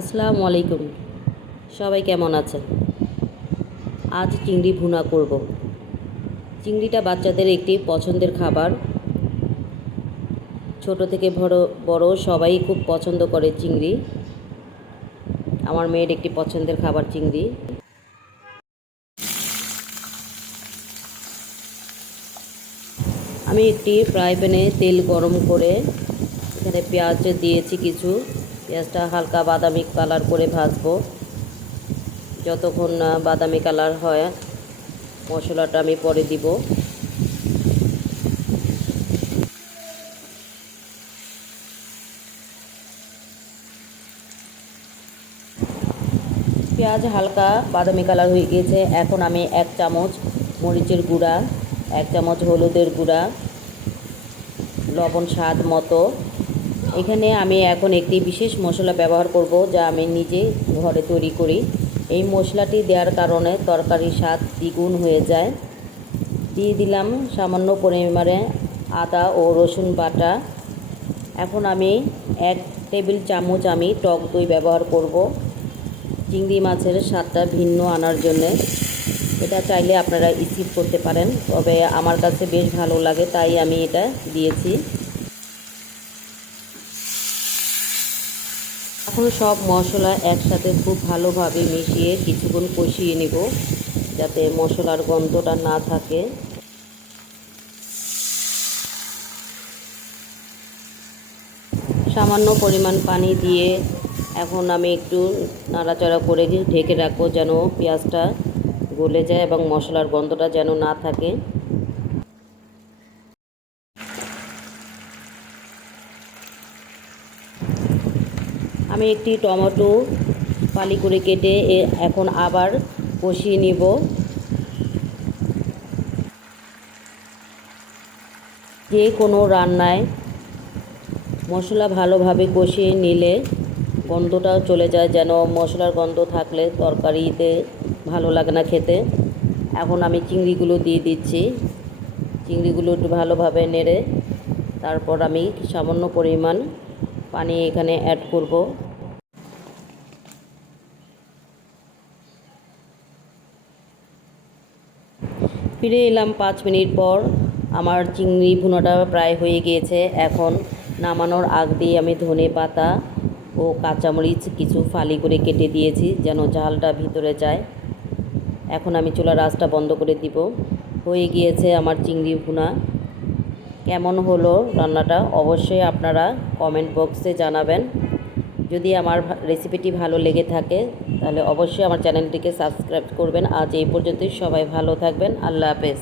আসসালামু আলাইকুম। সবাই কেমন আছেন? আজ চিংড়ি ভুনা করব। চিংড়িটা বাচ্চাদের একটি পছন্দের খাবার। ছোট থেকে বড় সবাই খুব পছন্দ করে চিংড়ি। আমার মেয়ের একটি পছন্দের খাবার চিংড়ি। আমি একটি ফ্রাই প্যানে তেল গরম করে এখানে পেঁয়াজ দিয়েছি কিছু। পেঁয়াজটা হালকা বাদামি কালার করে ভাজবো। যতক্ষণ না বাদামি কালার হয় মশলাটা আমি পরে দিব। পেঁয়াজ হালকা বাদামি কালার হয়ে গিয়েছে। এখন আমি 1 চামচ মরিচের গুঁড়া, 1 চামচ হলুদের গুঁড়া, লবণ স্বাদ মতো। এখানে আমি এখন একটি বিশেষ মশলা ব্যবহার করব, যা আমি নিজে ঘরে তৈরি করি। এই মশলাটি দেওয়ার কারণে তরকারির স্বাদ দ্বিগুণ হয়ে যায়। দিয়ে দিলাম সামান্য পরিমাণে আদা ও রসুন বাটা। এখন আমি 1 টেবিল চামচ আমি টক দই ব্যবহার করব চিংড়ি মাছের স্বাদটা ভিন্ন আনার জন্যে। এটা চাইলে আপনারা স্কিপ করতে পারেন, তবে আমার কাছে বেশ ভালো লাগে তাই আমি এটা দিয়েছি। এখন সব মশলা একসাথে খুব ভালোভাবে মিশিয়ে কিছুক্ষণ কষিয়ে নেব, যাতে মশলার গন্ধটা না থাকে। সামান্য পরিমাণ পানি দিয়ে এখন আমি একটু নাড়াচাড়া করে ঢেকে রাখবো, যেন পেঁয়াজটা গলে যায় এবং মশলার গন্ধটা যেন না থাকে। আমি একটি টমেটো ফালি করে কেটে এখন আবার কষিয়ে নেব। যে কোনো রান্নায় মশলা ভালোভাবে কষিয়ে নিলে গন্ধটাও চলে যায়, যেন মশলার গন্ধ থাকলে তরকারিতে ভালো লাগে না খেতে। এখন আমি চিংড়িগুলো দিয়ে দিচ্ছি। চিংড়িগুলো একটু ভালোভাবে নেড়ে তারপর আমি সামান্য পরিমাণ পানি এখানে অ্যাড করব। ফিরে এলাম 5 মিনিট পর। আমার চিংড়ি ভুনাটা প্রায় হয়ে গিয়েছে। এখন নামানোর আগ দিয়ে আমি ধনে পাতা ও কাঁচামরিচ কিছু ফালি করে কেটে দিয়েছি, যেন ঝালটা ভিতরে যায়। এখন আমি চুলার আঁচটা বন্ধ করে দিব। হয়ে গিয়েছে আমার চিংড়ি ভুনা। কেমন হলো রান্নাটা অবশ্যই আপনারা কমেন্ট বক্সে জানাবেন। যদি আমার রেসিপিটি ভালো লেগে থাকে তাহলে অবশ্যই আমার চ্যানেলটিকে সাবস্ক্রাইব করবেন। আজ এই পর্যন্তই। সবাই ভালো থাকবেন। আল্লাহ হাফেজ।